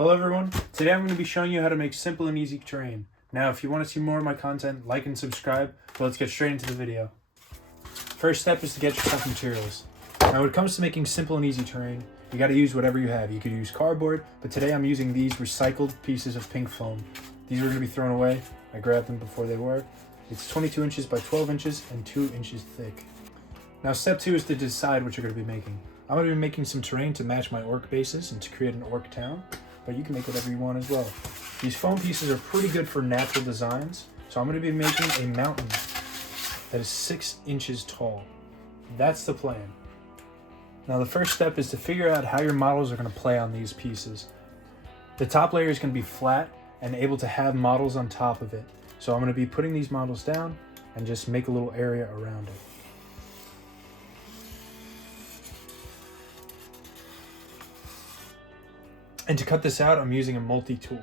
Hello everyone, today I'm going to be showing you how to make simple and easy terrain. Now if you want to see more of my content, like and subscribe, but let's get straight into the video. First step is to get yourself materials. Now when it comes to making simple and easy terrain, you got to use whatever you have. You could use cardboard, but today I'm using these recycled pieces of pink foam. These are going to be thrown away. I grabbed them before they were. It's 22 inches by 12 inches and 2 inches thick. Now step 2 is to decide what you're going to be making. I'm going to be making some terrain to match my orc bases and to create an orc town, but you can make whatever you want as well. These foam pieces are pretty good for natural designs, so I'm going to be making a mountain that is 6 inches tall. That's the plan. Now the first step is to figure out how your models are going to play on these pieces. The top layer is going to be flat and able to have models on top of it. So I'm going to be putting these models down and just make a little area around it. And to cut this out, I'm using a multi-tool.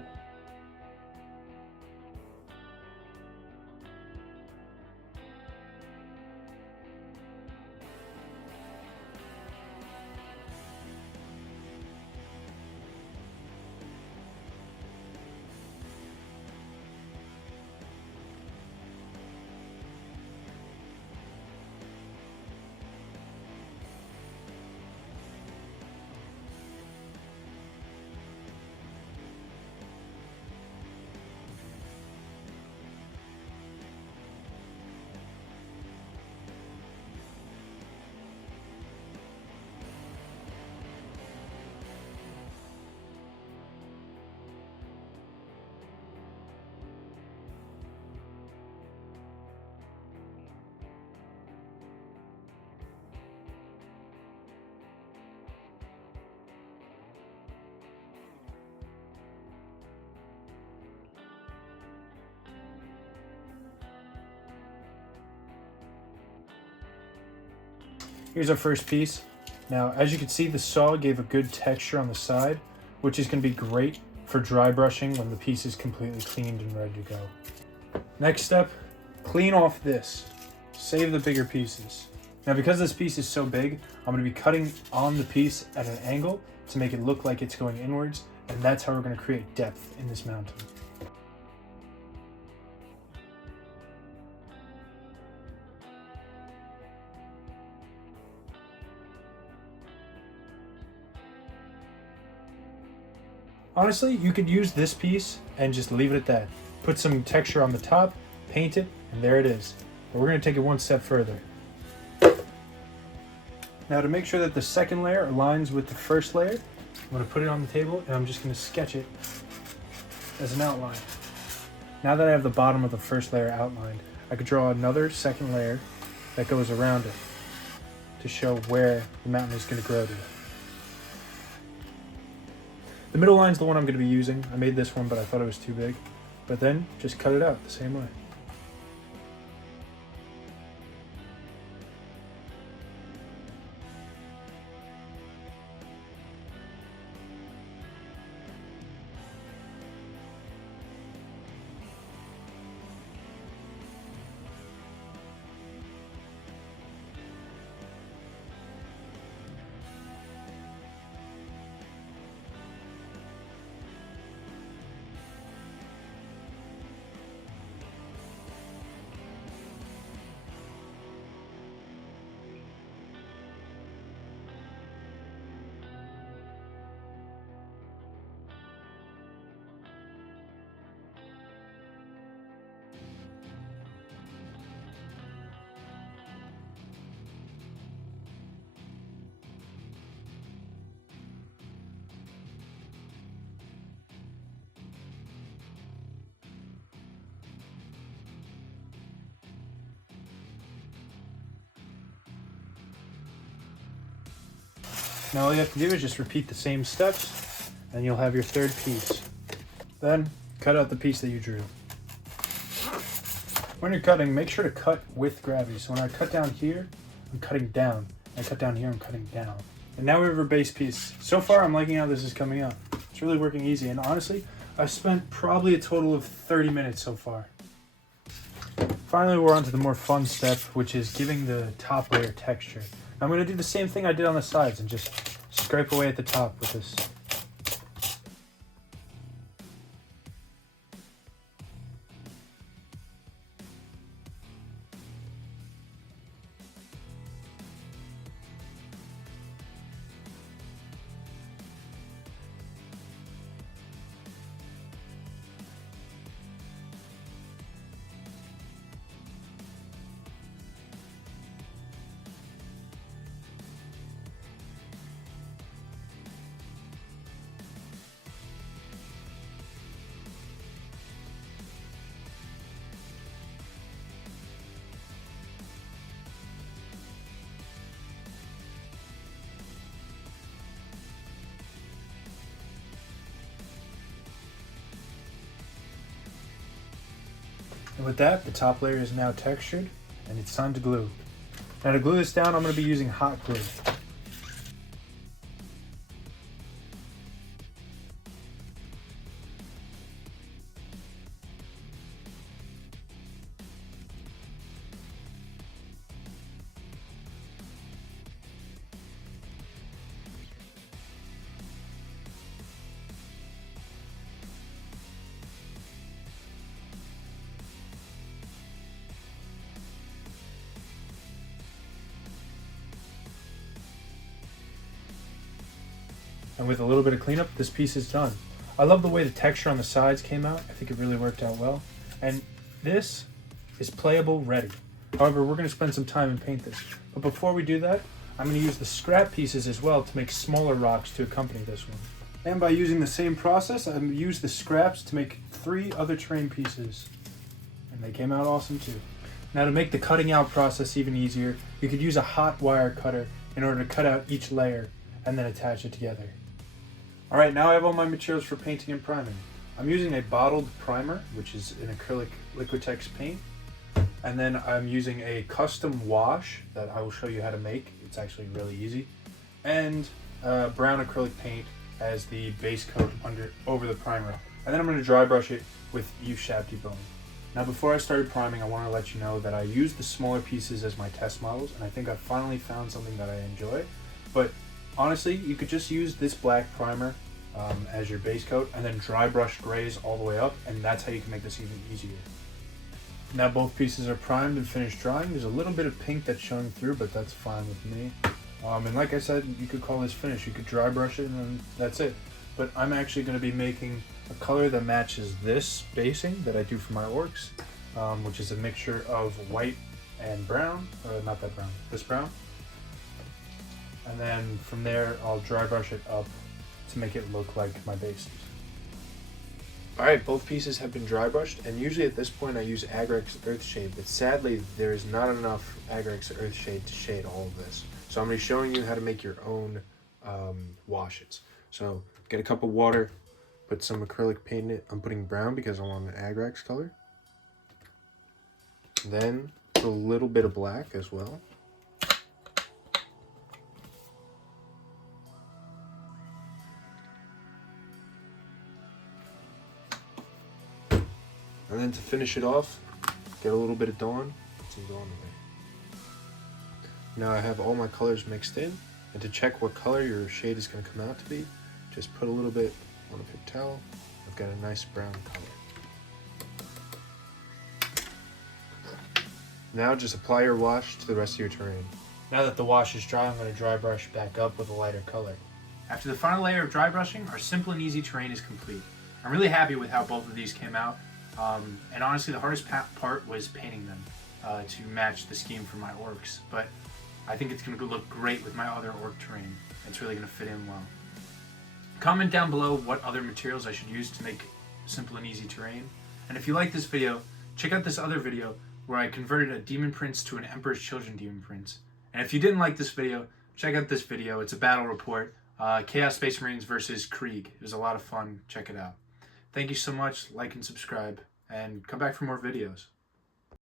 Here's our first piece. Now, as you can see, the saw gave a good texture on the side, which is going to be great for dry brushing when the piece is completely cleaned and ready to go. Next step, clean off this. Save the bigger pieces. Now, because this piece is so big, I'm going to be cutting on the piece at an angle to make it look like it's going inwards, and that's how we're going to create depth in this mountain. Honestly, you could use this piece and just leave it at that. Put some texture on the top, paint it, and there it is. But we're going to take it one step further. Now to make sure that the second layer aligns with the first layer, I'm going to put it on the table and I'm just going to sketch it as an outline. Now that I have the bottom of the first layer outlined, I could draw another second layer that goes around it to show where the mountain is going to grow to. The middle line is the one I'm going to be using. I made this one, but I thought it was too big. But then, just cut it out the same way. Now all you have to do is just repeat the same steps and you'll have your third piece. Then cut out the piece that you drew. When you're cutting, make sure to cut with gravity. So when I cut down here, I'm cutting down. I cut down here, I'm cutting down. And now we have our base piece. So far, I'm liking how this is coming out. It's really working easy. And honestly, I've spent probably a total of 30 minutes so far. Finally, we're on to the more fun step, which is giving the top layer texture. I'm going to do the same thing I did on the sides and just scrape away at the top with this. And with that, the top layer is now textured, and it's time to glue. Now to glue this down, I'm going to be using hot glue. And with a little bit of cleanup, this piece is done. I love the way the texture on the sides came out. I think it really worked out well. And this is playable ready. However, we're going to spend some time and paint this. But before we do that, I'm going to use the scrap pieces as well to make smaller rocks to accompany this one. And by using the same process, I've used the scraps to make 3 other terrain pieces. And they came out awesome too. Now to make the cutting out process even easier, you could use a hot wire cutter in order to cut out each layer and then attach it together. Alright, now I have all my materials for painting and priming. I'm using a bottled primer, which is an acrylic Liquitex paint. And then I'm using a custom wash that I will show you how to make. It's actually really easy. And brown acrylic paint as the base coat over the primer. And then I'm going to dry brush it with used Bone. Now before I started priming, I want to let you know that I used the smaller pieces as my test models, and I think I finally found something that I enjoy. But honestly, you could just use this black primer as your base coat and then dry brush grays all the way up, and that's how you can make this even easier. Now both pieces are primed and finished drying. There's a little bit of pink that's showing through, but that's fine with me. And like I said, you could call this finished. You could dry brush it and then that's it. But I'm actually going to be making a color that matches this basing that I do for my orcs, which is a mixture of white and brown, not that brown, this brown. And then from there, I'll dry brush it up to make it look like my bases. Alright, both pieces have been dry brushed, and usually at this point I use Agrex Earthshade, but sadly there is not enough Agrex Earthshade to shade all of this. So I'm going to be showing you how to make your own washes. So get a cup of water, put some acrylic paint in it. I'm putting brown because I want an Agrex color. Then put a little bit of black as well. And then to finish it off, get a little bit of Dawn. Put some Dawn in there. Now I have all my colors mixed in, and to check what color your shade is going to come out to be, just put a little bit on a paper towel. I've got a nice brown color. Now just apply your wash to the rest of your terrain. Now that the wash is dry, I'm going to dry brush back up with a lighter color. After the final layer of dry brushing, our simple and easy terrain is complete. I'm really happy with how both of these came out. And honestly, the hardest part was painting them to match the scheme for my orcs. But I think it's going to look great with my other orc terrain. It's really going to fit in well. Comment down below what other materials I should use to make simple and easy terrain. And if you like this video, check out this other video where I converted a demon prince to an Emperor's Children demon prince. And if you didn't like this video, check out this video. It's a battle report. Chaos Space Marines versus Krieg. It was a lot of fun. Check it out. Thank you so much. Like and subscribe, and come back for more videos.